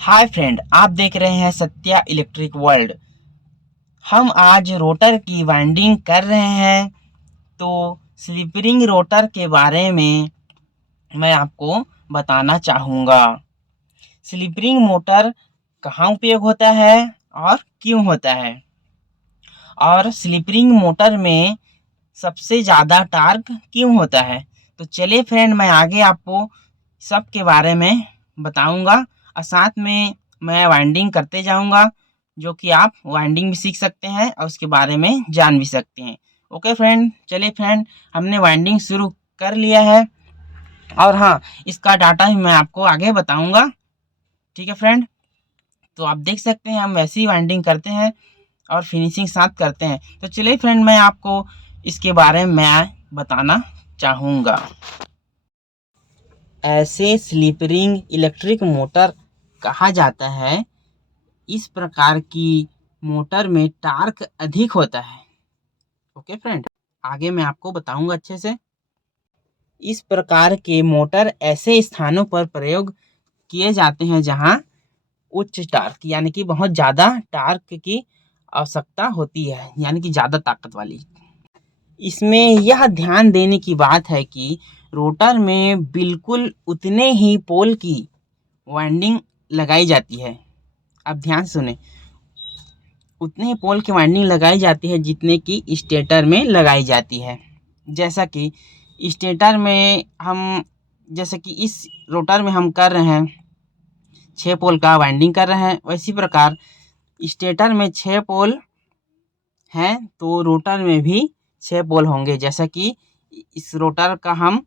Hi friend, आप देख रहे हैं सत्या इलेक्ट्रिक वर्ल्ड। हम आज रोटर की वाइंडिंग कर रहे हैं। तो स्लिप रिंग रोटर के बारे में मैं आपको बताना चाहूँगा। स्लिप रिंग मोटर कहाँ उपयोग होता है और क्यों होता है, और स्लिप रिंग मोटर में सबसे ज़्यादा टार्क क्यों होता है। तो चलिए फ्रेंड, मैं आगे आपको सब के बारे में बताऊंगा और साथ में मैं वाइंडिंग करते जाऊंगा, जो कि आप वाइंडिंग भी सीख सकते हैं और उसके बारे में जान भी सकते हैं। ओके फ्रेंड, चलिए फ्रेंड, हमने वाइंडिंग शुरू कर लिया है। और हाँ, इसका डाटा भी मैं आपको आगे बताऊंगा। ठीक है फ्रेंड, तो आप देख सकते हैं हम वैसे ही वाइंडिंग करते हैं और फिनिशिंग साथ करते हैं। तो चलिए फ्रेंड, मैं आपको इसके बारे में मैं बताना चाहूँगा। ऐसे स्लिप रिंग इलेक्ट्रिक मोटर कहा जाता है। इस प्रकार की मोटर में टार्क अधिक होता है। ओके फ्रेंड, आगे मैं आपको बताऊंगा अच्छे से। इस प्रकार के मोटर ऐसे स्थानों पर प्रयोग किए जाते हैं जहां उच्च टार्क यानी कि बहुत ज़्यादा टार्क की आवश्यकता होती है, यानी कि ज़्यादा ताकत वाली। इसमें यह ध्यान देने की बात है कि रोटर में बिल्कुल उतने ही पोल की वाइंडिंग लगाई जाती है। अब ध्यान सुने, उतने ही पोल की वाइंडिंग लगाई जाती है जितने की स्टेटर में लगाई जाती है। जैसा कि स्टेटर में हम, जैसे कि इस रोटर में हम कर रहे हैं 6 पोल का वाइंडिंग कर रहे हैं, वैसी प्रकार स्टेटर में 6 पोल हैं तो रोटर में भी 6 पोल होंगे। जैसा कि इस रोटर का हम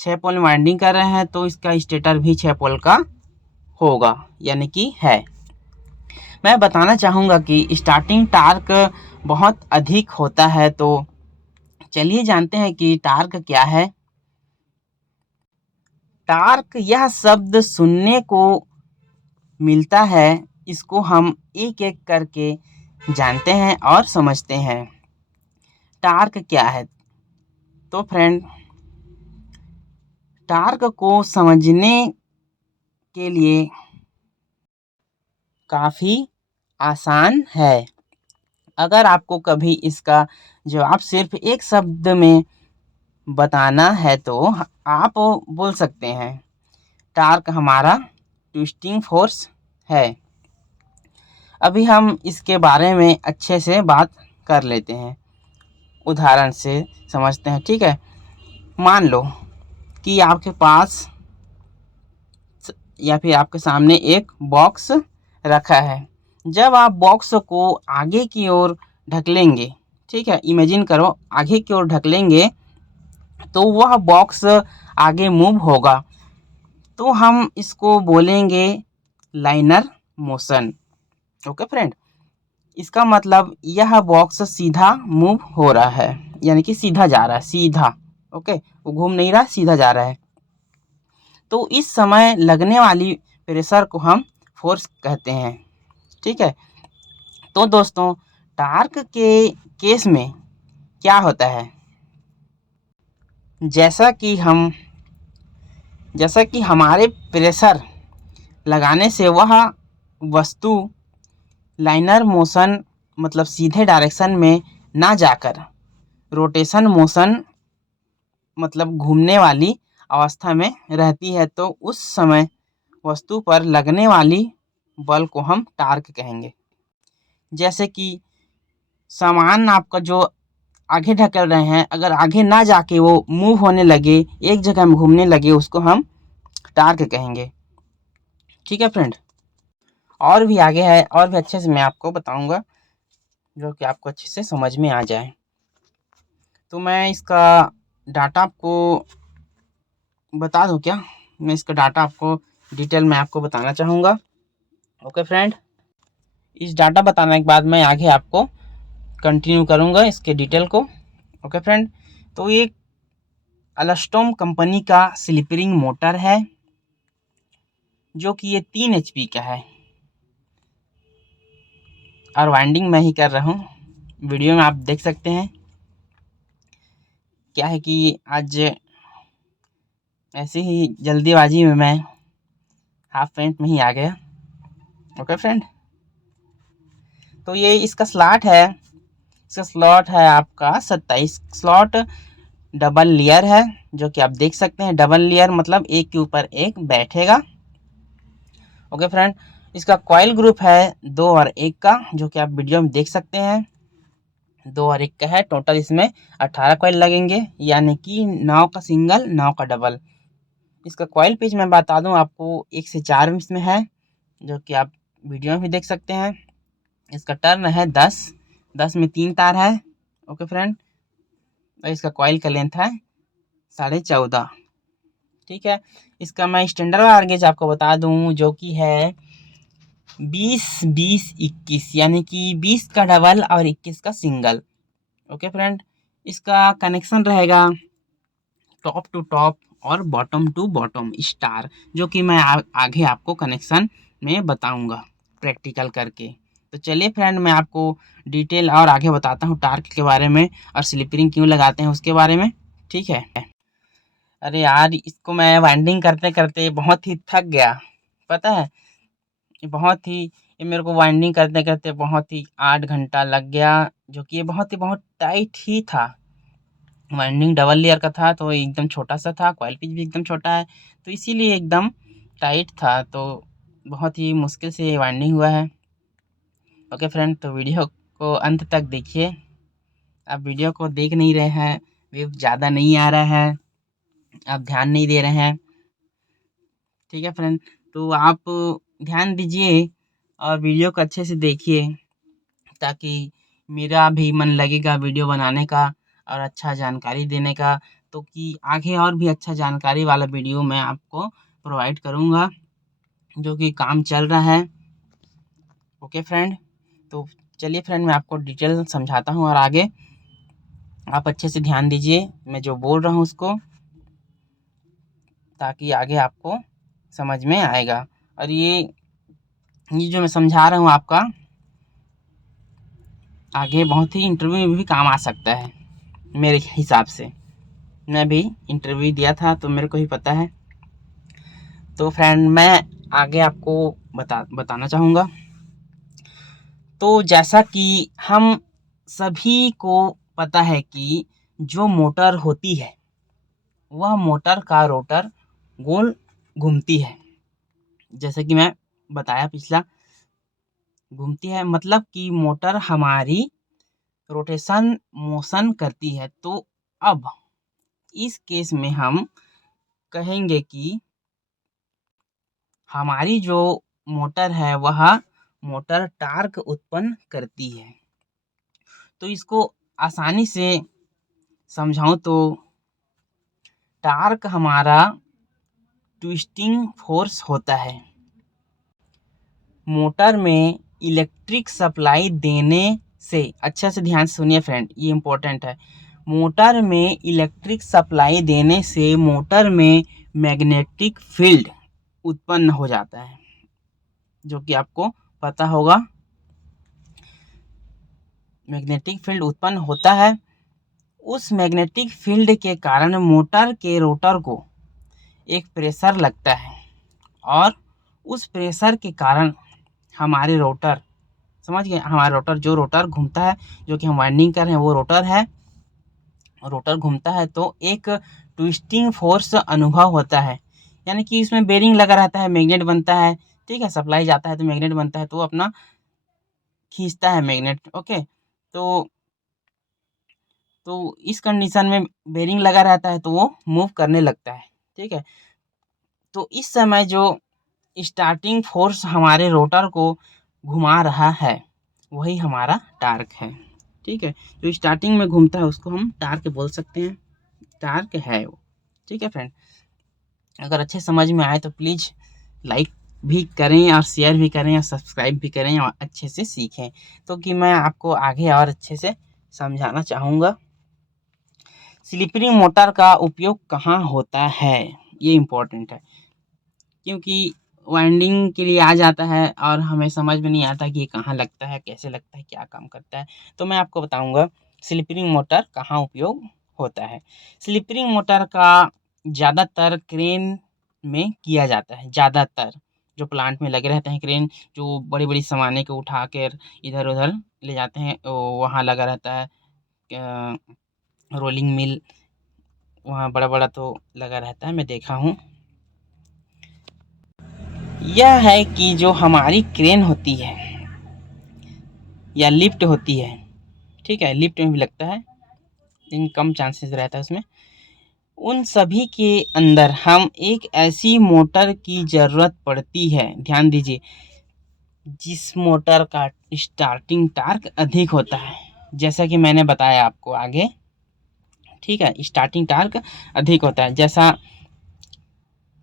6 पोल में वाइंडिंग कर रहे हैं तो इसका स्टेटर भी 6 पोल का होगा, यानी कि है। मैं बताना चाहूँगा कि स्टार्टिंग टार्क बहुत अधिक होता है। तो चलिए जानते हैं कि टार्क क्या है। टार्क यह शब्द सुनने को मिलता है, इसको हम एक एक करके जानते हैं और समझते हैं। टार्क क्या है? तो फ्रेंड, टार्क को समझने के लिए काफ़ी आसान है। अगर आपको कभी इसका जवाब सिर्फ एक शब्द में बताना है तो आप बोल सकते हैं, टार्क हमारा ट्विस्टिंग फोर्स है। अभी हम इसके बारे में अच्छे से बात कर लेते हैं, उदाहरण से समझते हैं। ठीक है, मान लो कि आपके पास या फिर आपके सामने एक बॉक्स रखा है। जब आप बॉक्स को आगे की ओर ढकेलेंगे, ठीक है, इमेजिन करो आगे की ओर ढकेलेंगे तो वह बॉक्स आगे मूव होगा। तो हम इसको बोलेंगे लाइनर मोशन। ओके फ्रेंड, इसका मतलब यह बॉक्स सीधा मूव हो रहा है, यानी कि सीधा जा रहा है, सीधा। ओके, वो घूम नहीं रहा, सीधा जा रहा है। तो इस समय लगने वाली प्रेशर को हम फोर्स कहते हैं। ठीक है, तो दोस्तों, टार्क के केस में क्या होता है, जैसा कि हमारे प्रेशर लगाने से वह वस्तु लाइनर मोशन मतलब सीधे डायरेक्शन में ना जाकर रोटेशन मोशन मतलब घूमने वाली अवस्था में रहती है, तो उस समय वस्तु पर लगने वाली बल को हम टार्क कहेंगे। जैसे कि सामान आपका जो आगे ढकेल रहे हैं, अगर आगे ना जाके वो मूव होने लगे, एक जगह में घूमने लगे, उसको हम टार्क कहेंगे। ठीक है फ्रेंड, और भी आगे है, और भी अच्छे से मैं आपको बताऊंगा जो कि आपको अच्छे से समझ में आ जाए। तो मैं इसका डाटा आपको बता दूं क्या? मैं इसका डाटा आपको डिटेल में आपको बताना चाहूँगा। ओके फ्रेंड, इस डाटा बताने के बाद मैं आगे आपको कंटिन्यू करूँगा इसके डिटेल को। ओके फ्रेंड, तो ये अलस्टॉम कंपनी का स्लिप रिंग मोटर है, जो कि ये 3 HP का है और वाइंडिंग मैं ही कर रहा हूँ। वीडियो में आप देख सकते हैं। क्या है कि आज ऐसे ही जल्दीबाजी में मैं हाफ पैंट में ही आ गया। ओके फ्रेंड, तो ये इसका स्लॉट है, इसका स्लॉट है आपका 27 स्लॉट। डबल लेयर है, जो कि आप देख सकते हैं, डबल लेयर मतलब एक के ऊपर एक बैठेगा। ओके फ्रेंड, इसका कॉइल ग्रुप है 2 और 1 का, जो कि आप वीडियो में देख सकते हैं। 2 और 1 का है, टोटल इसमें 18 कॉइल लगेंगे, यानी कि 9 का सिंगल 9 का डबल। इसका कॉइल पेज मैं बता दूं आपको 1 से 4 इसमें है, जो कि आप वीडियो में भी देख सकते हैं। इसका टर्न है 10 में 3 तार है। ओके फ्रेंड, और इसका कॉइल का लेंथ है 14.5। ठीक है, इसका मैं स्टैंडर्ड वायर गेज आपको बता दूं, जो कि है 20-20-21, यानी कि 20 का डबल और 21 का सिंगल। ओके फ्रेंड, इसका कनेक्शन रहेगा टॉप टू टॉप और बॉटम टू बॉटम स्टार, जो कि मैं आगे आपको कनेक्शन में बताऊंगा प्रैक्टिकल करके। तो चलिए फ्रेंड, मैं आपको डिटेल और आगे बताता हूँ टार्क के बारे में और स्लिप रिंग क्यों लगाते हैं उसके बारे में। ठीक है, अरे यार, इसको मैं वाइंडिंग करते करते बहुत ही थक गया, पता है। ये मेरे को वाइंडिंग करते करते बहुत ही 8 घंटा लग गया, जो कि ये बहुत टाइट ही था। वाइंडिंग डबल लेयर का था, तो एकदम छोटा सा था, कॉइल पिच भी एकदम छोटा है, तो इसीलिए एकदम टाइट था, तो बहुत ही मुश्किल से ये वाइंडिंग हुआ है। ओके फ्रेंड, तो वीडियो को अंत तक देखिए। आप वीडियो को देख नहीं रहे हैं, व्यू ज़्यादा नहीं आ रहा है, आप ध्यान नहीं दे रहे हैं। ठीक है फ्रेंड, तो आप ध्यान दीजिए और वीडियो को अच्छे से देखिए, ताकि मेरा भी मन लगेगा वीडियो बनाने का और अच्छा जानकारी देने का, तो कि आगे और भी अच्छा जानकारी वाला वीडियो मैं आपको प्रोवाइड करूँगा, जो कि काम चल रहा है। ओके फ्रेंड, तो चलिए फ्रेंड, मैं आपको डिटेल समझाता हूँ और आगे आप अच्छे से ध्यान दीजिए मैं जो बोल रहा हूँ उसको, ताकि आगे आपको समझ में आएगा। और ये जो मैं समझा रहा हूँ आपका आगे बहुत ही इंटरव्यू में भी काम आ सकता है मेरे हिसाब से। मैं भी इंटरव्यू दिया था, तो मेरे को ही पता है। तो फ्रेंड, मैं आगे आपको बताना चाहूँगा। तो जैसा कि हम सभी को पता है कि जो मोटर होती है, वह मोटर का रोटर गोल घूमती है, जैसे कि मैं बताया पिछला, घूमती है मतलब कि मोटर हमारी रोटेशन मोशन करती है। तो अब इस केस में हम कहेंगे कि हमारी जो मोटर है वह मोटर टार्क उत्पन्न करती है। तो इसको आसानी से समझाऊं तो टार्क हमारा ट्विस्टिंग फोर्स होता है। मोटर में इलेक्ट्रिक सप्लाई देने से, अच्छा से ध्यान सुनिए फ्रेंड, ये इम्पोर्टेंट है। मोटर में इलेक्ट्रिक सप्लाई देने से मोटर में मैग्नेटिक फील्ड उत्पन्न हो जाता है, जो कि आपको पता होगा। मैग्नेटिक फील्ड उत्पन्न होता है, उस मैग्नेटिक फील्ड के कारण मोटर के रोटर को एक प्रेशर लगता है, और उस प्रेशर के कारण हमारे रोटर, समझ गए, हमारा रोटर, जो रोटर घूमता है, जो कि हम वाइंडिंग कर रहे हैं वो रोटर है, रोटर घूमता है तो एक ट्विस्टिंग फोर्स अनुभव होता है, यानी कि इसमें बेरिंग लगा रहता है, मैग्नेट बनता है। ठीक है, सप्लाई जाता है तो मैग्नेट बनता है, तो अपना खींचता है मैग्नेट। ओके, तो इस कंडीशन में बेरिंग लगा रहता है तो वो मूव करने लगता है। ठीक है, तो इस समय जो स्टार्टिंग फोर्स हमारे रोटर को घुमा रहा है वही हमारा टार्क है। ठीक है, जो स्टार्टिंग में घूमता है उसको हम टार्क बोल सकते हैं, टार्क है वो। ठीक है फ्रेंड, अगर अच्छे समझ में आए तो प्लीज़ लाइक भी करें और शेयर भी करें और सब्सक्राइब भी करें और अच्छे से सीखें, तो कि मैं आपको आगे और अच्छे से समझाना चाहूँगा। स्लिप रिंग मोटर का उपयोग कहाँ होता है, ये इम्पोर्टेंट है, क्योंकि वाइंडिंग के लिए आ जाता है और हमें समझ में नहीं आता कि ये कहाँ लगता है, कैसे लगता है, क्या काम करता है। तो मैं आपको बताऊंगा स्लिप रिंग मोटर कहाँ उपयोग होता है। स्लिप रिंग मोटर का ज़्यादातर क्रेन में किया जाता है, ज़्यादातर जो प्लांट में लगे रहते हैं क्रेन, जो बड़ी बड़ी सामानें को उठा कर इधर उधर ले जाते हैं, वहाँ लगा रहता है रोलिंग मिल, वहाँ बड़ा बड़ा तो लगा रहता है, मैं देखा हूँ। यह है कि जो हमारी क्रेन होती है या लिफ्ट होती है, ठीक है, लिफ्ट में भी लगता है लेकिन कम चांसेस रहता है उसमें। उन सभी के अंदर हम एक ऐसी मोटर की ज़रूरत पड़ती है, ध्यान दीजिए, जिस मोटर का स्टार्टिंग टार्क अधिक होता है, जैसा कि मैंने बताया आपको आगे, ठीक है, स्टार्टिंग टार्क अधिक होता है, जैसा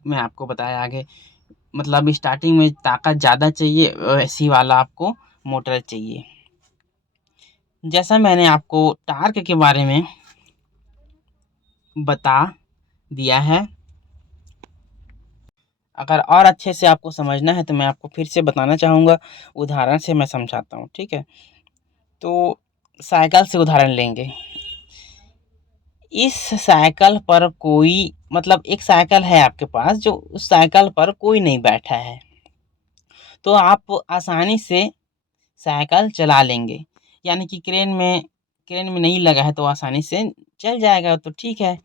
मैं आपको बताया आगे, मतलब स्टार्टिंग में ताकत ज़्यादा चाहिए, वैसी वाला आपको मोटर चाहिए। जैसा मैंने आपको टार्क के बारे में बता दिया है, अगर और अच्छे से आपको समझना है तो मैं आपको फिर से बताना चाहूँगा, उदाहरण से मैं समझाता हूँ, ठीक है। तो साइकिल से उदाहरण लेंगे। इस साइकिल पर कोई, मतलब एक साइकिल है आपके पास, जो उस साइकिल पर कोई नहीं बैठा है, तो आप आसानी से साइकिल चला लेंगे, यानी कि क्रेन में नहीं लगा है तो आसानी से चल जाएगा, तो ठीक है,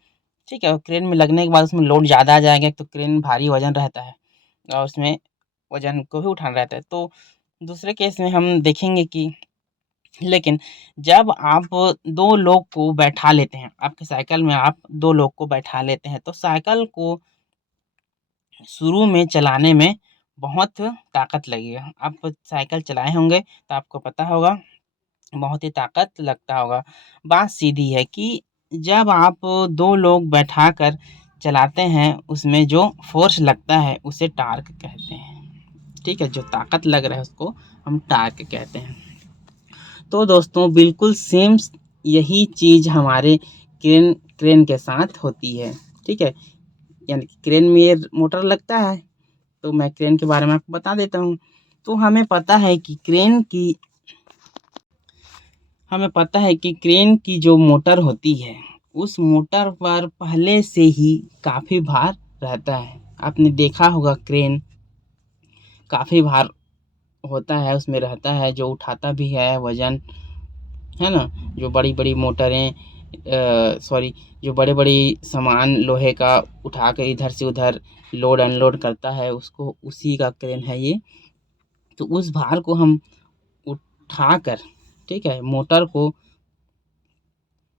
ठीक है। क्रेन में लगने के बाद उसमें लोड ज़्यादा आ जाएगा, तो क्रेन भारी वजन रहता है और उसमें वजन को भी उठाना रहता है। तो दूसरे केस में हम देखेंगे कि, लेकिन जब आप दो लोग को बैठा लेते हैं, आपके साइकिल में आप दो लोग को बैठा लेते हैं, तो साइकिल को शुरू में चलाने में बहुत ताकत लगेगा। आप साइकिल चलाए होंगे तो आपको पता होगा बहुत ही ताकत लगता होगा। बात सीधी है कि जब आप दो लोग बैठाकर चलाते हैं, उसमें जो फोर्स लगता है उसे टार्क कहते हैं, ठीक है, जो ताकत लग रहा है उसको हम टार्क कहते हैं। तो दोस्तों बिल्कुल सेम यही चीज़ हमारे क्रेन के साथ होती है, ठीक है, यानी कि क्रेन में ये मोटर लगता है, तो मैं क्रेन के बारे में आपको बता देता हूँ। तो हमें पता है कि क्रेन की जो मोटर होती है, उस मोटर पर पहले से ही काफ़ी भार रहता है। आपने देखा होगा क्रेन काफ़ी भार होता है, उसमें रहता है, जो उठाता भी है वज़न, है ना। जो बड़ी बड़ी मोटरें, सॉरी, जो बड़े बड़ी सामान लोहे का उठा कर इधर से उधर लोड अनलोड करता है, उसको उसी का क्रेन है ये। तो उस भार को हम उठाकर, ठीक है, मोटर को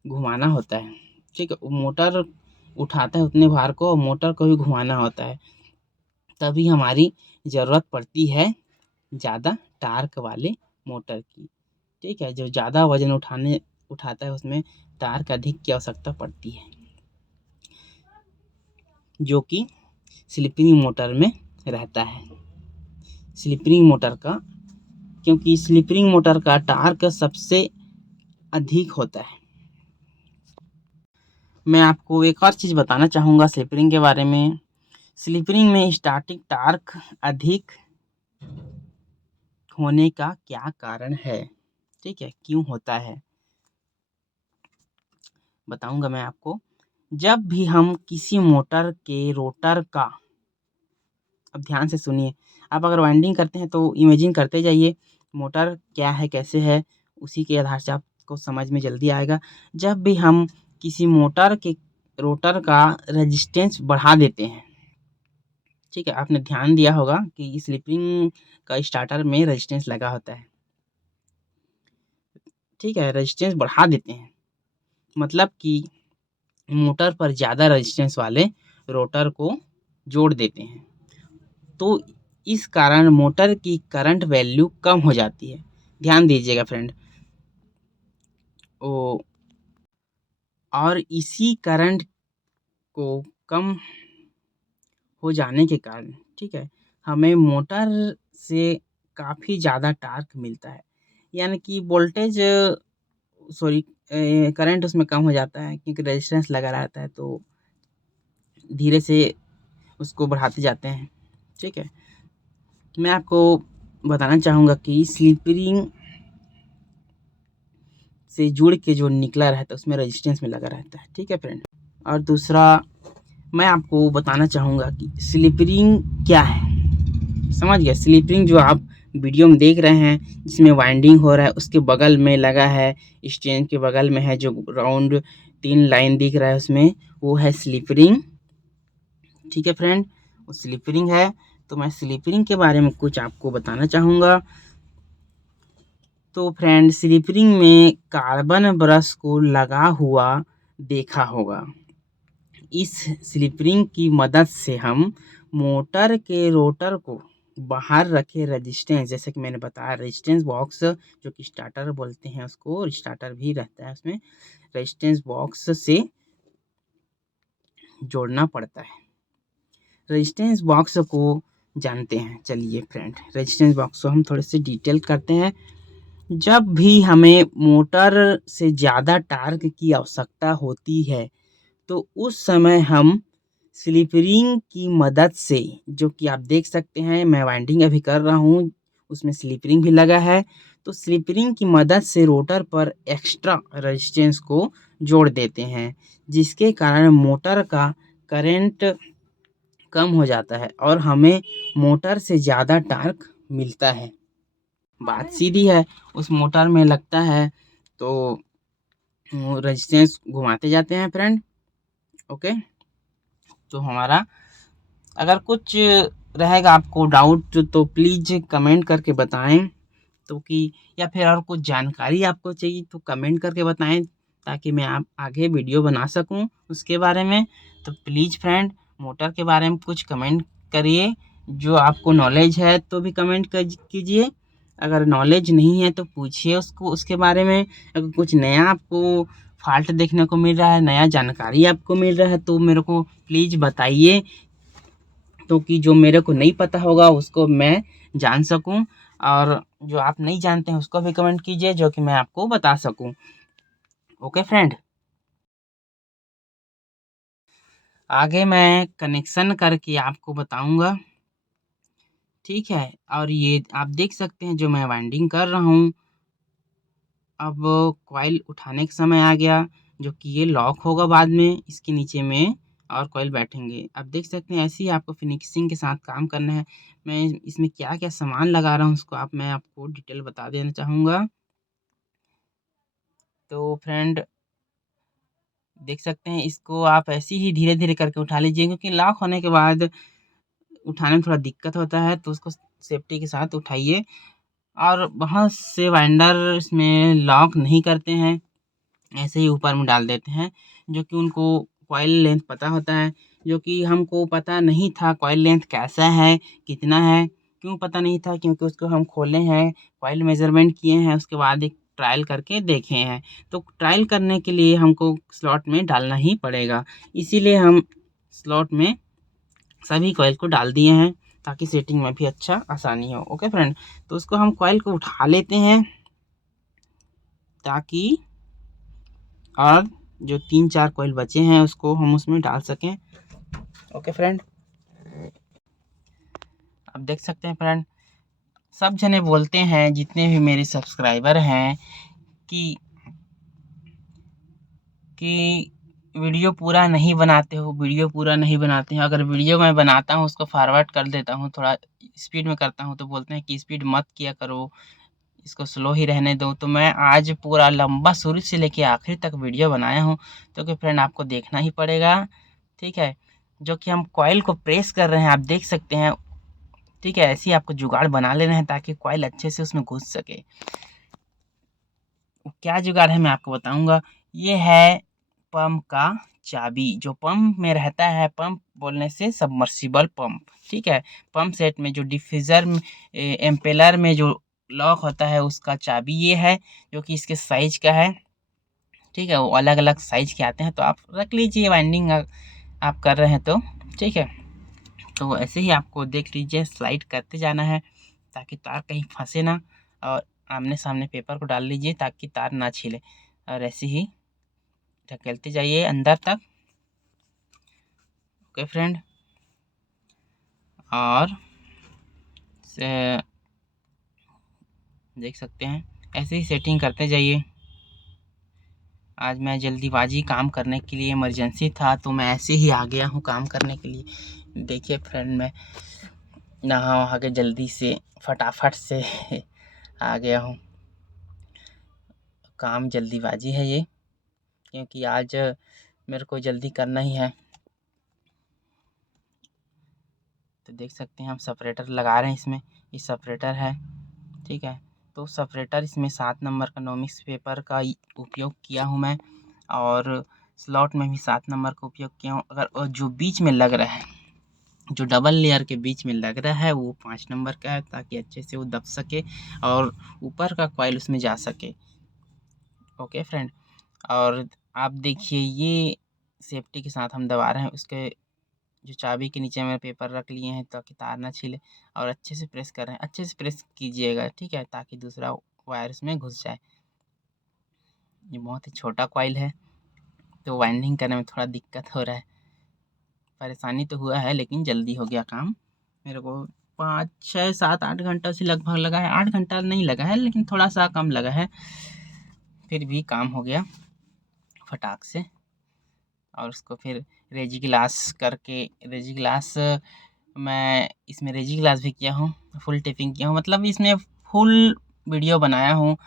घुमाना होता है, ठीक है, मोटर उठाता है उतने भार को और मोटर को भी घुमाना होता है, तभी हमारी ज़रूरत पड़ती है ज़्यादा टार्क वाले मोटर की, ठीक है, जो ज़्यादा वजन उठाता है उसमें टार्क अधिक की आवश्यकता पड़ती है, जो कि स्लिपिंग मोटर में रहता है। स्लिपिंग मोटर का, क्योंकि स्लिपिंग मोटर का टार्क सबसे अधिक होता है। मैं आपको एक और चीज़ बताना चाहूँगा स्लिपिंग के बारे में। स्लिपिंग में स्टार्टिंग टार्क अधिक होने का क्या कारण है, ठीक है, क्यों होता है, बताऊंगा मैं आपको। जब भी हम किसी मोटर के रोटर का, अब ध्यान से सुनिए, आप अगर वाइंडिंग करते हैं तो इमेजिन करते जाइए मोटर क्या है कैसे है, उसी के आधार से आपको समझ में जल्दी आएगा। जब भी हम किसी मोटर के रोटर का रेजिस्टेंस बढ़ा देते हैं, ठीक है, आपने ध्यान दिया होगा कि स्लिपिंग का स्टार्टर में रेजिस्टेंस लगा होता है, ठीक है, रेजिस्टेंस बढ़ा देते हैं, मतलब कि मोटर पर ज़्यादा रेजिस्टेंस वाले रोटर को जोड़ देते हैं, तो इस कारण मोटर की करंट वैल्यू कम हो जाती है। ध्यान दीजिएगा फ्रेंड, ओ, और इसी करंट को कम हो जाने के कारण, ठीक है, हमें मोटर से काफ़ी ज़्यादा टार्क मिलता है, यानी कि वोल्टेज, सॉरी, करंट उसमें कम हो जाता है, क्योंकि रेजिस्टेंस लगा रहता है, तो धीरे से उसको बढ़ाते जाते हैं, ठीक है। मैं आपको बताना चाहूँगा कि स्लिपिंग से जुड़ के जो निकला रहता है उसमें रेजिस्टेंस में लगा रहता है, ठीक है फ्रेंड। और दूसरा मैं आपको बताना चाहूँगा कि स्लिपिंग क्या है। समझ गए। स्लिप रिंग जो आप वीडियो में देख रहे हैं जिसमें वाइंडिंग हो रहा है उसके बगल में लगा है, स्टैंड के बगल में है जो राउंड 3 लाइन दिख रहा है उसमें, वो है स्लिप रिंग। ठीक है फ्रेंड, वो स्लिप रिंग है। तो मैं स्लिप रिंग के बारे में कुछ आपको बताना चाहूँगा। तो फ्रेंड, स्लिप रिंग में कार्बन ब्रश को लगा हुआ देखा होगा। इस स्लिप रिंग की मदद से हम मोटर के रोटर को बाहर रखे रेजिस्टेंस, जैसे कि मैंने बताया रेजिस्टेंस बॉक्स जो कि स्टार्टर बोलते हैं उसको, स्टार्टर भी रहता है उसमें, रेजिस्टेंस बॉक्स से जोड़ना पड़ता है। रेजिस्टेंस बॉक्स को जानते हैं। चलिए फ्रेंड, रेजिस्टेंस बॉक्स को हम थोड़े से डिटेल करते हैं। जब भी हमें मोटर से ज़्यादा टार्क की आवश्यकता होती है तो उस समय हम स्लिप रिंग की मदद से, जो कि आप देख सकते हैं मैं वाइंडिंग अभी कर रहा हूँ, उसमें स्लिप रिंग भी लगा है, तो स्लिप रिंग की मदद से रोटर पर एक्स्ट्रा रेजिस्टेंस को जोड़ देते हैं, जिसके कारण मोटर का करंट कम हो जाता है और हमें मोटर से ज़्यादा टार्क मिलता है। बात सीधी है, उस मोटर में लगता है तो रेजिस्टेंस घुमाते जाते हैं फ्रेंड। ओके, तो हमारा अगर कुछ रहेगा आपको डाउट तो प्लीज़ कमेंट करके बताएं, तो कि या फिर और कुछ जानकारी आपको चाहिए तो कमेंट करके बताएं ताकि मैं आप आगे वीडियो बना सकूं उसके बारे में। तो प्लीज़ फ्रेंड, मोटर के बारे में कुछ कमेंट करिए। जो आपको नॉलेज है तो भी कमेंट कीजिए, अगर नॉलेज नहीं है तो पूछिए उसको उसके बारे में। अगर कुछ नया आपको फॉल्ट देखने को मिल रहा है, नया जानकारी आपको मिल रहा है तो मेरे को प्लीज़ बताइए, तो कि जो मेरे को नहीं पता होगा उसको मैं जान सकूं, और जो आप नहीं जानते हैं उसको भी कमेंट कीजिए जो कि मैं आपको बता सकूं। ओके फ्रेंड, आगे मैं कनेक्शन करके आपको बताऊंगा। ठीक है, और ये आप देख सकते हैं जो मैं वाइंडिंग कर रहा हूँ। अब कॉइल उठाने का समय आ गया, जो कि ये लॉक होगा बाद में इसके नीचे में और कॉइल बैठेंगे। आप देख सकते हैं ऐसे ही आपको फिनिशिंग के साथ काम करना है। मैं इसमें क्या क्या सामान लगा रहा हूँ उसको मैं आपको डिटेल बता देना चाहूँगा। तो फ्रेंड देख सकते हैं, इसको आप ऐसे ही धीरे धीरे करके उठा लीजिए, क्योंकि लॉक होने के बाद उठाने में थोड़ा दिक्कत होता है, तो उसको सेफ्टी के साथ उठाइए। और बहुत से वाइंडर इसमें लॉक नहीं करते हैं, ऐसे ही ऊपर में डाल देते हैं, जो कि उनको कॉइल लेंथ पता होता है, जो कि हमको पता नहीं था कॉइल लेंथ कैसा है, कितना है। क्यों पता नहीं था? क्योंकि उसको हम खोले हैं, कॉइल मेज़रमेंट किए हैं, उसके बाद एक ट्रायल करके देखे हैं। तो ट्रायल करने के लिए हमको स्लॉट में डालना ही पड़ेगा, इसीलिए हम स्लॉट में सभी कॉइल को डाल दिए हैं ताकि सेटिंग में भी अच्छा आसानी हो। ओके फ्रेंड, तो उसको हम कॉइल को उठा लेते हैं ताकि और जो 3-4 कॉइल बचे हैं उसको हम उसमें डाल सकें। ओके फ्रेंड, आप देख सकते हैं फ्रेंड, सब जने बोलते हैं जितने भी मेरे सब्सक्राइबर हैं कि कि वीडियो पूरा नहीं बनाते हो, वीडियो पूरा नहीं बनाते हैं। अगर वीडियो मैं बनाता हूँ उसको फॉरवर्ड कर देता हूँ, थोड़ा स्पीड में करता हूँ तो बोलते हैं कि स्पीड मत किया करो, इसको स्लो ही रहने दो। तो मैं आज पूरा लंबा शुरू से लेके आखिर तक वीडियो बनाया हूँ, तो कि फ्रेंड आपको देखना ही पड़ेगा। ठीक है, जो कि हम कॉइल को प्रेस कर रहे हैं आप देख सकते हैं। ठीक है, ऐसे ही आपको जुगाड़ बना लेना है ताकि कॉइल अच्छे से उसमें घुस सके। क्या जुगाड़ है मैं आपको बताऊंगा। ये है पंप का चाबी, जो पंप में रहता है, पंप बोलने से सबमर्सिबल पंप। ठीक है, पंप सेट में जो डिफ्यूज़र एम्पेलर में जो लॉक होता है उसका चाबी ये है, जो कि इसके साइज का है। ठीक है, वो अलग अलग साइज के आते हैं, तो आप रख लीजिए वाइंडिंग आप कर रहे हैं तो। ठीक है, तो ऐसे ही आपको देख लीजिए स्लाइड करते जाना है ताकि तार कहीं फंसे ना, और आमने सामने पेपर को डाल लीजिए ताकि तार ना छिले, और ऐसे ही ढकेलते जाइए अंदर तक। ओके फ्रेंड, और से देख सकते हैं ऐसे ही सेटिंग करते जाइए। आज मैं जल्दीबाजी काम करने के लिए, इमरजेंसी था तो मैं ऐसे ही आ गया हूँ काम करने के लिए। देखिए फ्रेंड, मैं नहा वहा के जल्दी से फटाफट से आ गया हूँ। काम जल्दीबाजी है ये, क्योंकि आज मेरे को जल्दी करना ही है। तो देख सकते हैं हम सेपरेटर लगा रहे हैं इसमें, ये सेपरेटर है, ठीक है। तो सेपरेटर इसमें 7 नंबर का नॉमिक्स पेपर का उपयोग किया हूँ मैं, और स्लॉट में भी 7 नंबर का उपयोग किया हूँ। अगर जो बीच में लग रहा है, जो डबल लेयर के बीच में लग रहा है, वो 5 नंबर का है, ताकि अच्छे से वो दब सके और ऊपर का कॉइल उसमें जा सके। ओके फ्रेंड, और आप देखिए ये सेफ्टी के साथ हम दबा रहे हैं। उसके जो चाबी के नीचे में पेपर रख लिए हैं ताकि तार ना छिले, और अच्छे से प्रेस कर रहे हैं। अच्छे से प्रेस कीजिएगा, ठीक है, ताकि दूसरा वायर उसमें घुस जाए। ये बहुत ही छोटा कॉइल है, तो वाइंडिंग करने में थोड़ा दिक्कत हो रहा है। परेशानी तो हुआ है, लेकिन जल्दी हो गया काम। मेरे को 5 6 7 8 घंटा से लगभग लगा है। 8 घंटा नहीं लगा है, लेकिन थोड़ा सा कम लगा है, फिर भी काम हो गया फटाक से। और उसको फिर रेजी ग्लास करके, रेजी ग्लास मैं इसमें रेजी ग्लास भी किया हूँ, फुल टेपिंग किया हूँ, मतलब इसमें फुल वीडियो बनाया हूँ,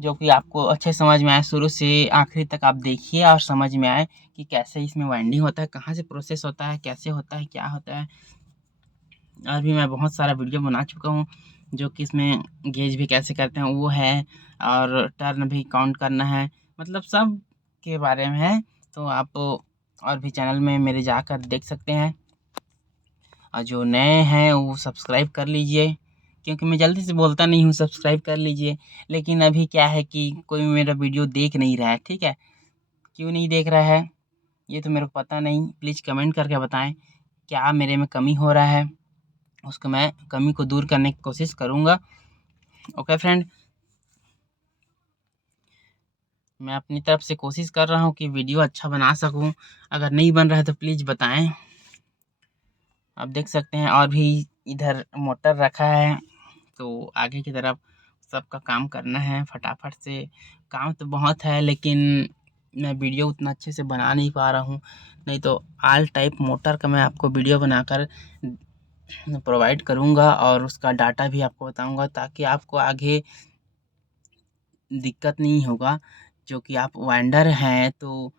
जो कि आपको अच्छे समझ में आए। शुरू से आखिरी तक आप देखिए और समझ में आए कि कैसे इसमें वाइंडिंग होता है, कहाँ से प्रोसेस होता है, कैसे होता है, क्या होता है। और भी मैं बहुत सारा वीडियो बना चुका हूँ, जो कि इसमें गेज भी कैसे करते हैं वो है, और टर्न भी काउंट करना है, मतलब सब के बारे में है। तो आप और भी चैनल में मेरे जाकर देख सकते हैं, और जो नए हैं वो सब्सक्राइब कर लीजिए, क्योंकि मैं जल्दी से बोलता नहीं हूँ सब्सक्राइब कर लीजिए। लेकिन अभी क्या है कि कोई मेरा वीडियो देख नहीं रहा है, ठीक है। क्यों नहीं देख रहा है ये तो मेरे को पता नहीं, प्लीज़ कमेंट करके बताएं क्या मेरे में कमी हो रहा है, उसको मैं कमी को दूर करने की कोशिश करूँगा। ओके फ्रेंड, मैं अपनी तरफ से कोशिश कर रहा हूँ कि वीडियो अच्छा बना सकूँ। अगर नहीं बन रहा है तो प्लीज़ बताएं। आप देख सकते हैं, और भी इधर मोटर रखा है, तो आगे की तरफ सबका काम करना है फटाफट से। काम तो बहुत है, लेकिन मैं वीडियो उतना अच्छे से बना नहीं पा रहा हूँ। नहीं तो ऑल टाइप मोटर का मैं आपको वीडियो बनाकर प्रोवाइड करूँगा, और उसका डाटा भी आपको बताऊँगा, ताकि आपको आगे दिक्कत नहीं होगा। जो कि आप वाइंडर हैं, तो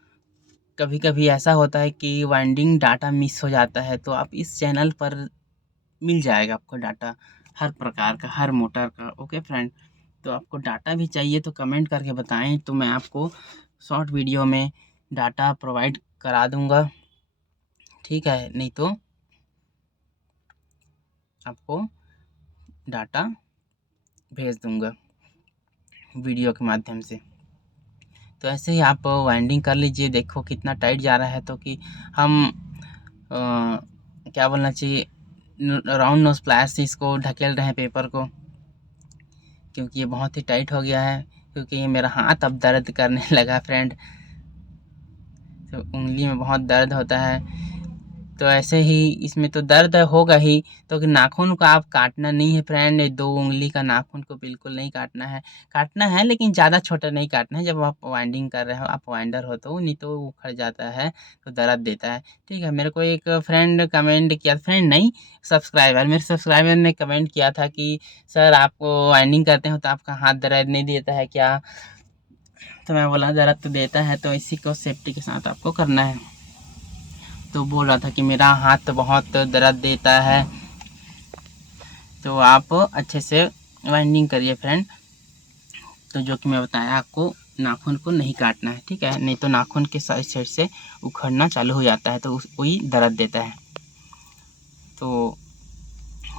कभी कभी ऐसा होता है कि वाइंडिंग डाटा मिस हो जाता है, तो आप इस चैनल पर मिल जाएगा आपको डाटा, हर प्रकार का, हर मोटर का। ओके फ्रेंड, तो आपको डाटा भी चाहिए तो कमेंट करके बताएं, तो मैं आपको शॉर्ट वीडियो में डाटा प्रोवाइड करा दूंगा, ठीक है। नहीं तो आपको डाटा भेज दूंगा वीडियो के माध्यम से। तो ऐसे ही आप वाइंडिंग कर लीजिए। देखो कितना टाइट जा रहा है, तो कि हम क्या बोलना चाहिए, राउंड नोज प्लायर से इसको ढकेल रहे हैं पेपर को, क्योंकि ये बहुत ही टाइट हो गया है। क्योंकि ये मेरा हाथ अब दर्द करने लगा फ्रेंड, तो उंगली में बहुत दर्द होता है। तो ऐसे ही इसमें तो दर्द होगा ही, तो कि नाखून को आप काटना नहीं है फ्रेंड। 2 उंगली का नाखून को बिल्कुल नहीं काटना है। काटना है, लेकिन ज़्यादा छोटा नहीं काटना है। जब आप वाइंडिंग कर रहे हो, आप वाइंडर हो, तो नहीं तो वो उखड़ जाता है, तो दर्द देता है, ठीक है। मेरे को एक फ्रेंड कमेंट किया, फ्रेंड नहीं, सब्सक्राइबर, मेरे सब्सक्राइबर ने कमेंट किया था कि सर आपको वाइंडिंग करते हो तो आपका हाथ दर्द नहीं देता है क्या? तो मैं बोला दर्द तो देता है, तो इसी को सेफ्टी के साथ आपको करना है। तो बोल रहा था कि मेरा हाथ बहुत दर्द देता है, तो आप अच्छे से वाइंडिंग करिए फ्रेंड। तो जो कि मैं बताया आपको, नाखून को नहीं काटना है, ठीक है, नहीं तो नाखून के साइड साइड से उखड़ना चालू हो जाता है, तो वही दर्द देता है। तो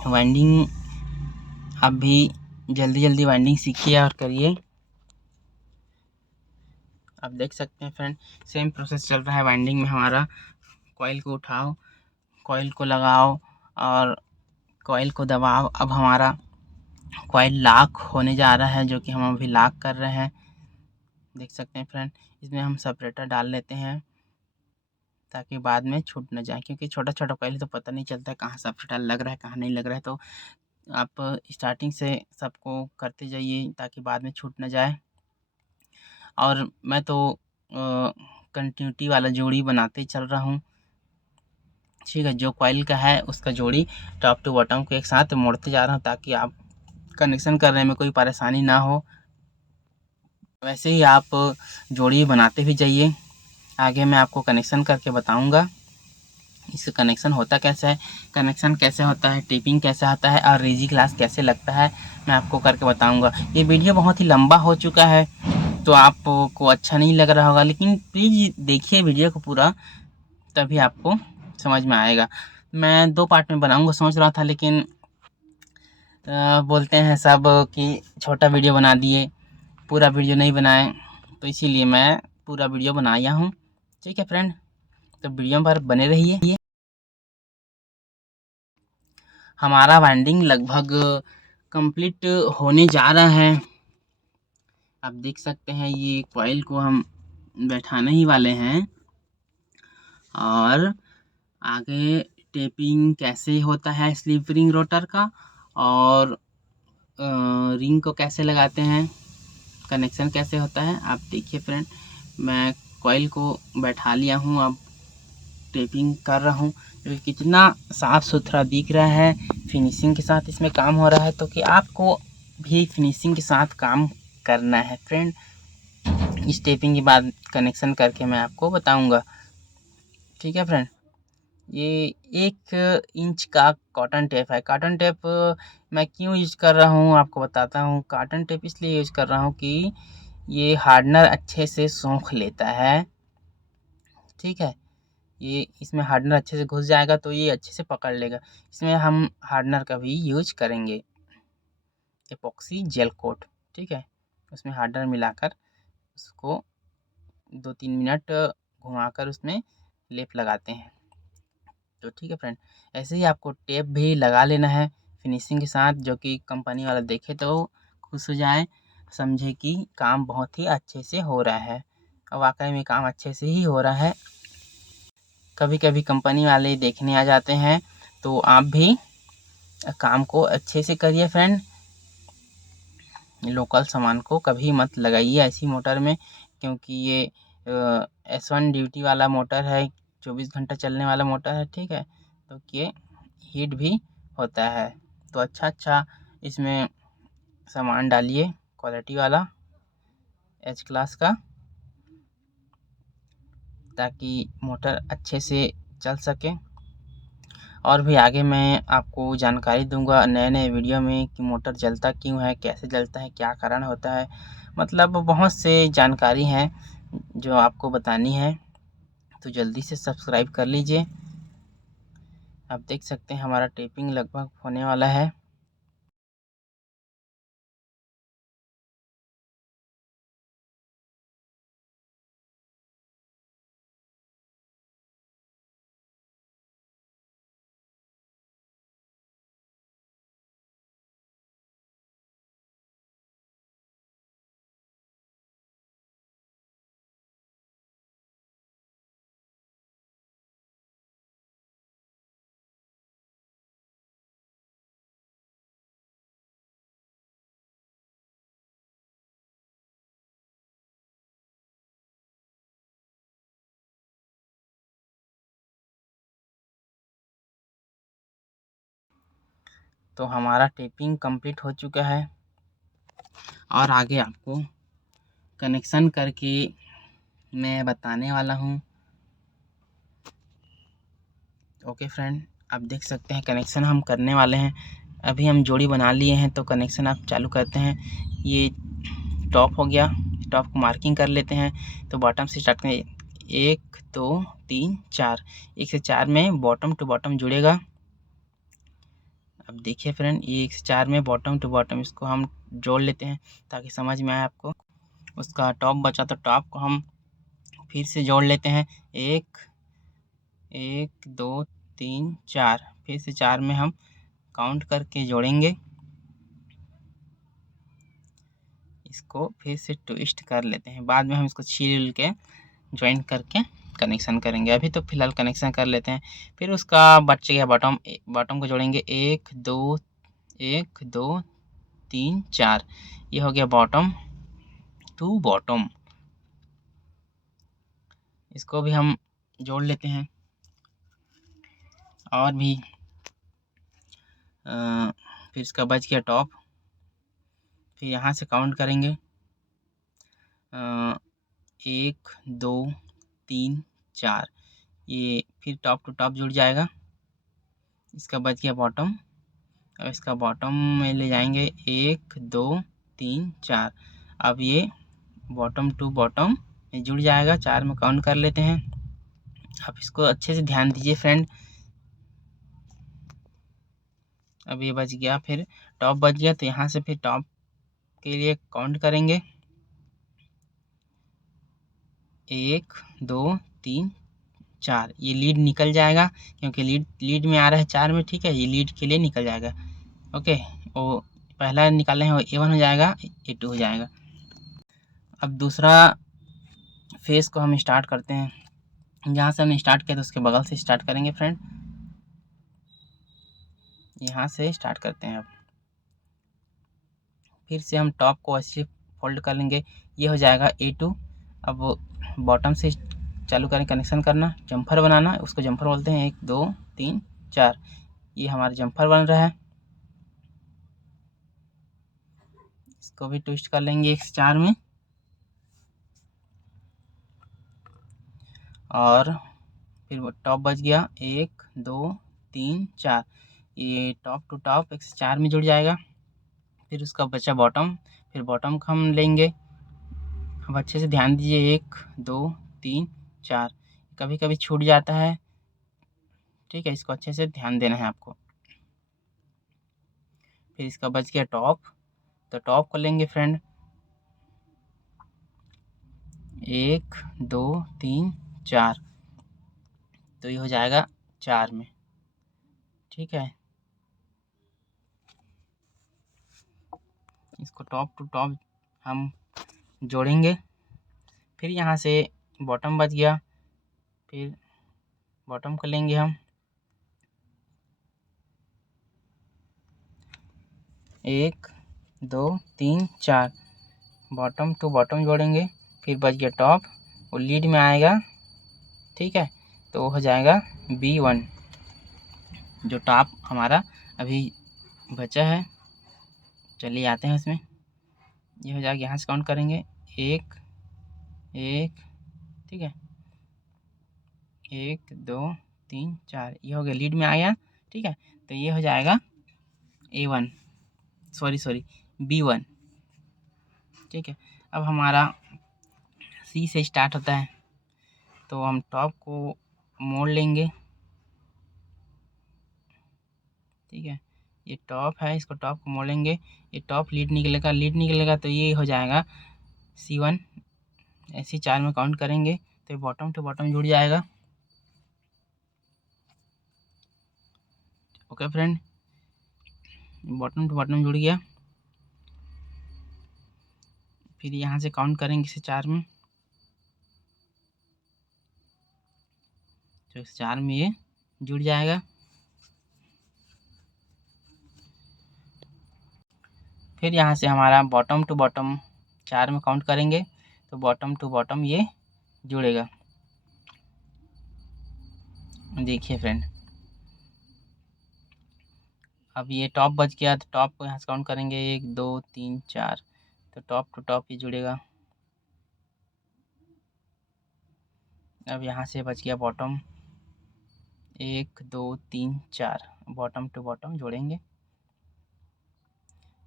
वाइंडिंग आप भी जल्दी जल्दी वाइंडिंग सीखिए और करिए। आप देख सकते हैं फ्रेंड, सेम प्रोसेस चल रहा है वाइंडिंग में हमारा। कॉइल को उठाओ, कॉइल को लगाओ, और कॉइल को दबाओ। अब हमारा कॉइल लॉक होने जा रहा है, जो कि हम अभी लॉक कर रहे हैं। देख सकते हैं फ्रेंड, इसमें हम सेपरेटर डाल लेते हैं, ताकि बाद में छूट न जाए, क्योंकि छोटा छोटा कॉइल तो पता नहीं चलता है कहाँ सेपरेटर लग रहा है, कहाँ नहीं लग रहा है। तो आप स्टार्टिंग से सबको करते जाइए, ताकि बाद में छूट न जाए। और मैं तो कंटिन्यूटी वाला जोड़ी बनाते ही चल रहा हूँ, ठीक है, जो कॉइल का है उसका जोड़ी टॉप टू बॉटम को एक साथ मोड़ते जा रहा हूँ ताकि आप कनेक्शन करने में कोई परेशानी ना हो। वैसे ही आप जोड़ी बनाते भी जाइए। आगे मैं आपको कनेक्शन करके बताऊंगा इसका कनेक्शन होता कैसा है, कनेक्शन कैसे होता है, टेपिंग कैसे आता है और रीजी क्लास कैसे लगता है, मैं आपको करके बताऊंगा। ये वीडियो बहुत ही लंबा हो चुका है तो आपको अच्छा नहीं लग रहा होगा, लेकिन प्लीज़ देखिए वीडियो को पूरा, तभी आपको समझ में आएगा। मैं 2 पार्ट में बनाऊंगा सोच रहा था, लेकिन बोलते हैं सब कि छोटा वीडियो बना दिए, पूरा वीडियो नहीं बनाए, तो इसीलिए मैं पूरा वीडियो बनाया हूँ। ठीक है फ्रेंड, तो वीडियो पर बने रहिए। हमारा वाइंडिंग लगभग कंप्लीट होने जा रहा है। आप देख सकते हैं ये कॉइल को हम बैठाने ही वाले हैं, और आगे टेपिंग कैसे होता है स्लिप रिंग रोटर का, और रिंग को कैसे लगाते हैं, कनेक्शन कैसे होता है, आप देखिए फ्रेंड। मैं कॉइल को बैठा लिया हूँ, अब टेपिंग कर रहा हूँ। तो कितना साफ़ सुथरा दिख रहा है, फिनिशिंग के साथ इसमें काम हो रहा है, तो कि आपको भी फिनिशिंग के साथ काम करना है फ्रेंड। इस टेपिंग के बाद कनेक्शन करके मैं आपको बताऊंगा। ठीक है फ्रेंड, ये 1 इंच का कॉटन टेप है। कॉटन टेप मैं क्यों यूज कर रहा हूँ आपको बताता हूँ। कॉटन टेप इसलिए यूज कर रहा हूँ कि ये हार्डनर अच्छे से सोख लेता है। ठीक है, ये इसमें हार्डनर अच्छे से घुस जाएगा तो ये अच्छे से पकड़ लेगा। इसमें हम हार्डनर का भी यूज करेंगे, एपॉक्सी जेल कोट। ठीक है, उसमें हार्डनर मिलाकर उसको 2-3 मिनट घुमाकर उसमें लेप लगाते हैं। तो ठीक है फ्रेंड, ऐसे ही आपको टेप भी लगा लेना है फिनिशिंग के साथ, जो कि कंपनी वाला देखे तो खुश हो जाए, समझे कि काम बहुत ही अच्छे से हो रहा है। और वाकई में काम अच्छे से ही हो रहा है। कभी कभी कंपनी वाले देखने आ जाते हैं, तो आप भी काम को अच्छे से करिए फ्रेंड। लोकल सामान को कभी मत लगाइए ऐसी मोटर में, क्योंकि ये S1 ड्यूटी वाला मोटर है, 24 घंटा चलने वाला मोटर है। ठीक है, तो ये हीट भी होता है, तो अच्छा इसमें सामान डालिए क्वालिटी वाला H क्लास का, ताकि मोटर अच्छे से चल सके। और भी आगे मैं आपको जानकारी दूंगा नए नए वीडियो में कि मोटर जलता क्यों है, कैसे जलता है, क्या कारण होता है, मतलब बहुत से जानकारी हैं जो आपको बतानी है। तो जल्दी से सब्सक्राइब कर लीजिए। आप देख सकते हैं हमारा टेपिंग लगभग होने वाला है। तो हमारा टेपिंग कंप्लीट हो चुका है, और आगे आपको कनेक्शन करके मैं बताने वाला हूँ। ओके फ्रेंड, आप देख सकते हैं कनेक्शन हम करने वाले हैं। अभी हम जोड़ी बना लिए हैं, तो कनेक्शन आप चालू करते हैं। ये टॉप हो गया, टॉप को मार्किंग कर लेते हैं। तो बॉटम से स्टार्ट करें, 1 2 3 4, 1 से 4 में बॉटम टू बॉटम जुड़ेगा। अब देखिए फ्रेंड, ये 1 से 4 में बॉटम टू बॉटम इसको हम जोड़ लेते हैं ताकि समझ में आए आपको। उसका टॉप बचा तो टॉप को हम फिर से जोड़ लेते हैं। 1 1 2 3 4, फिर से 4 में हम काउंट करके जोड़ेंगे। इसको फिर से ट्विस्ट कर लेते हैं, बाद में हम इसको छील के ज्वाइन करके कनेक्शन करेंगे। अभी तो फिलहाल कनेक्शन कर लेते हैं, फिर उसका बच गया बॉटम, बॉटम को जोड़ेंगे। 1 2 3 4, ये हो गया बॉटम टू बॉटम। इसको भी हम जोड़ लेते हैं। और भी फिर इसका बच गया टॉप। फिर यहाँ से काउंट करेंगे 1 2 3 4, ये फिर टॉप टू टॉप जुड़ जाएगा। इसका बच गया बॉटम, और इसका बॉटम में ले जाएंगे 1 2 3 4। अब ये बॉटम टू बॉटम में जुड़ जाएगा, 4 में काउंट कर लेते हैं। अब इसको अच्छे से ध्यान दीजिए फ्रेंड। अब ये बच गया, फिर टॉप बच गया, तो यहाँ से फिर टॉप के लिए काउंट करेंगे 1 2 3 4। ये लीड निकल जाएगा, क्योंकि लीड में आ रहा है 4 में, ठीक है। ये लीड के लिए निकल जाएगा। ओके, वो पहला निकाले हैं वो A1 हो जाएगा, A2 हो जाएगा। अब दूसरा फेस को हम स्टार्ट करते हैं। जहाँ से हमने स्टार्ट किया तो उसके बगल से स्टार्ट करेंगे फ्रेंड। यहाँ से स्टार्ट करते हैं। अब फिर से हम टॉप को ऐसे फोल्ड कर लेंगे, ये हो जाएगा A2। अब बॉटम से चालू करें कनेक्शन करना, जम्फर बनाना, उसको जम्फर बोलते हैं। 1 2 3 4, ये हमारा जम्फर बन रहा है। इसको भी ट्विस्ट कर लेंगे 1 4 में, और फिर वो टॉप बच गया 1 2 3 4। ये टॉप टू टॉप 104 में जुड़ जाएगा। फिर उसका बचा बॉटम, फिर बॉटम को हम लेंगे। अब अच्छे से ध्यान दीजिए, 1 2 3 4, कभी कभी छूट जाता है, ठीक है। इसको अच्छे से ध्यान देना है आपको। फिर इसका बच गया टॉप, तो टॉप को लेंगे फ्रेंड, 1 2 3 4, तो ये हो जाएगा 4 में, ठीक है। इसको टॉप टू टॉप हम जोड़ेंगे। फिर यहाँ से बॉटम बच गया, फिर बॉटम को लेंगे हम, 1 2 3 4, बॉटम टू बॉटम जोड़ेंगे। फिर बच गया टॉप, वो लीड में आएगा, ठीक है। तो हो जाएगा B1, जो टॉप हमारा अभी बचा है। चलिए आते हैं इसमें। ये हो जाएगा, यहाँ से काउंट करेंगे 1 1, ठीक है, 1 2 3 4, ये हो गया, लीड में आया, ठीक है। तो ये हो जाएगा A1, सॉरी B1, ठीक है। अब हमारा C से स्टार्ट होता है, तो हम टॉप को मोड़ लेंगे, ठीक है। ये टॉप है, इसको टॉप को मोड़ेंगे, ये टॉप लीड निकलेगा, तो ये हो जाएगा C1। ऐसे 4 में काउंट करेंगे, तो ये बॉटम टू बॉटम जुड़ जाएगा। Okay friend, bottom to bottom जुड़ गया। फिर यहाँ से काउंट करेंगे इसे 4 में, तो इस 4 में ये जुड़ जाएगा। फिर यहाँ से हमारा बॉटम टू बॉटम 4 में काउंट करेंगे, तो बॉटम टू बॉटम ये जुड़ेगा। देखिए फ्रेंड, अब ये टॉप बच गया, तो टॉप को यहाँ से काउंट करेंगे 1 2 3 4, तो टॉप टू टॉप ये जुड़ेगा। अब यहाँ से बच गया बॉटम, 1 2 3 4, बॉटम टू बॉटम जोड़ेंगे,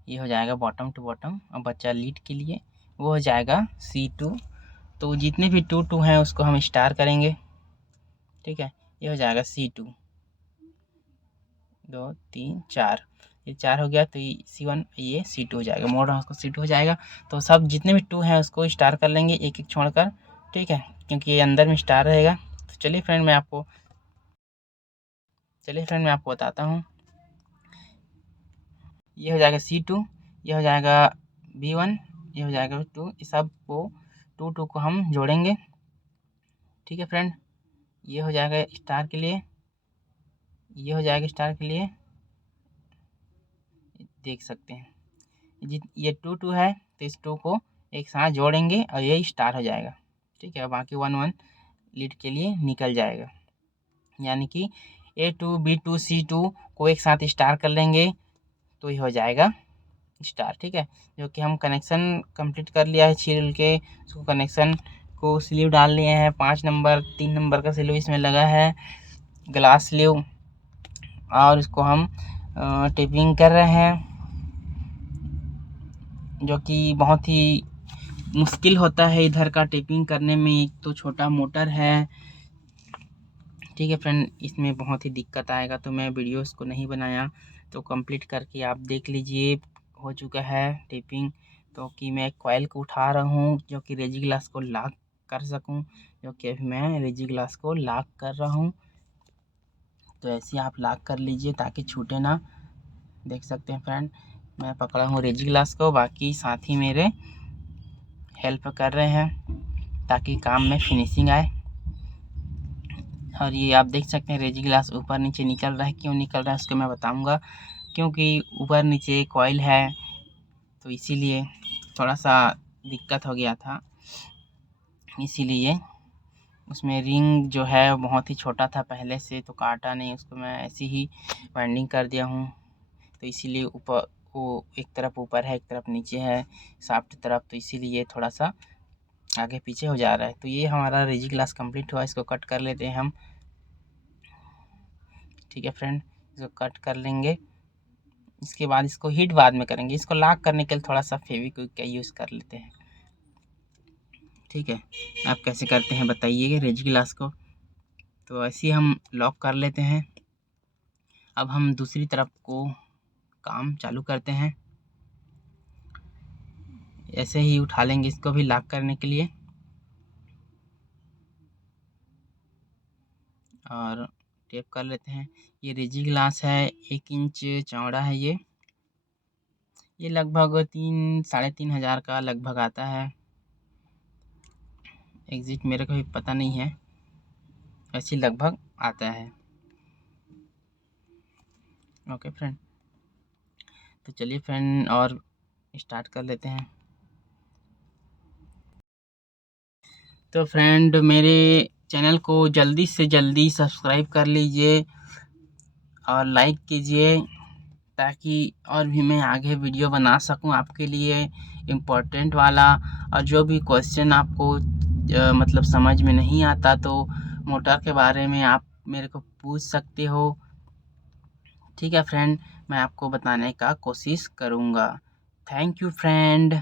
ये हो जाएगा बॉटम टू बॉटम। अब बच्चा लीड के लिए, वो हो जाएगा C2। तो जितने भी 2 2 हैं उसको हम स्टार करेंगे, ठीक है। ये हो जाएगा C2, 2 3 4, ये 4 हो गया, तो ये C1, ये C2 हो जाएगा, मोड़ उसको C2 हो जाएगा। तो सब जितने भी 2 हैं उसको स्टार कर लेंगे, एक एक छोड़कर, ठीक है, क्योंकि ये अंदर में स्टार रहेगा। तो चलिए फ्रेंड मैं आपको बताता हूँ। ये हो जाएगा C2, ये हो जाएगा B1, ये हो जाएगा 2, इस सब को 2 2 को हम जोड़ेंगे, ठीक है फ्रेंड। ये हो जाएगा स्टार के लिए, ये हो जाएगा स्टार के लिए, देख सकते हैं ये 2 2 है, तो इस 2 को एक साथ जोड़ेंगे और ये स्टार हो जाएगा, ठीक है। बाकी 1 1 लीड के लिए निकल जाएगा, यानी कि A2 B2 C2 को एक साथ स्टार कर लेंगे तो ये हो जाएगा स्टार। ठीक है, जो कि हम कनेक्शन कंप्लीट कर लिया है छील के, उसको कनेक्शन को स्लीव डाल लिए हैं। 5 नंबर 3 नंबर का स्लीव इसमें लगा है, ग्लास स्लीव, और इसको हम टेपिंग कर रहे हैं, जो कि बहुत ही मुश्किल होता है इधर का टेपिंग करने में। एक तो छोटा मोटर है, ठीक है फ्रेंड, इसमें बहुत ही दिक्कत आएगा, तो मैं वीडियोस को नहीं बनाया। तो कंप्लीट करके आप देख लीजिए, हो चुका है टेपिंग। तो कि मैं कॉइल को उठा रहा हूँ जो कि रेजी ग्लास को लॉक कर सकूँ, जो कि अभी मैं रेजी ग्लास को लॉक कर रहा हूँ। तो ऐसे आप लॉक कर लीजिए ताकि छूटे ना। देख सकते हैं फ्रेंड, मैं पकड़ा हूँ रेजी ग्लास को, बाकी साथी मेरे हेल्प कर रहे हैं ताकि काम में फिनिशिंग आए। और ये आप देख सकते हैं रेजी ग्लास ऊपर नीचे निकल रहा है, क्यों निकल रहा है उसको मैं बताऊंगा। क्योंकि ऊपर नीचे कॉइल है तो इसीलिए थोड़ा सा दिक्कत हो गया था, इसीलिए उसमें रिंग जो है बहुत ही छोटा था पहले से, तो काटा नहीं उसको, मैं ऐसे ही वाइंडिंग कर दिया हूँ। तो इसीलिए ऊपर वो एक तरफ ऊपर है एक तरफ नीचे है शाफ्ट तरफ, तो इसीलिए थोड़ा सा आगे पीछे हो जा रहा है। तो ये हमारा रेजी ग्लास कंप्लीट हुआ, इसको कट कर लेते हैं हम। ठीक है फ्रेंड, इसको कट कर लेंगे। इसके बाद इसको हीट बाद में करेंगे। इसको लॉक करने के लिए थोड़ा सा फेविक्विक का यूज़ कर लेते हैं। ठीक है, आप कैसे करते हैं बताइएगा रेजी ग्लास को। तो ऐसे ही हम लॉक कर लेते हैं। अब हम दूसरी तरफ को काम चालू करते हैं। ऐसे ही उठा लेंगे इसको भी लॉक करने के लिए, और टेप कर लेते हैं। ये रेजी ग्लास है, 1 इंच चौड़ा है ये लगभग 3-3.5 हज़ार का लगभग आता है। एग्जिट मेरे को भी पता नहीं है, ऐसे लगभग आता है। ओके फ्रेंड, तो चलिए फ्रेंड और स्टार्ट कर लेते हैं। तो फ्रेंड मेरे चैनल को जल्दी से जल्दी सब्सक्राइब कर लीजिए और लाइक कीजिए, ताकि और भी मैं आगे वीडियो बना सकूं आपके लिए इम्पोर्टेंट वाला। और जो भी क्वेश्चन आपको मतलब समझ में नहीं आता तो मोटर के बारे में आप मेरे को पूछ सकते हो। ठीक है फ्रेंड, मैं आपको बताने का कोशिश करूँगा। Thank you friend.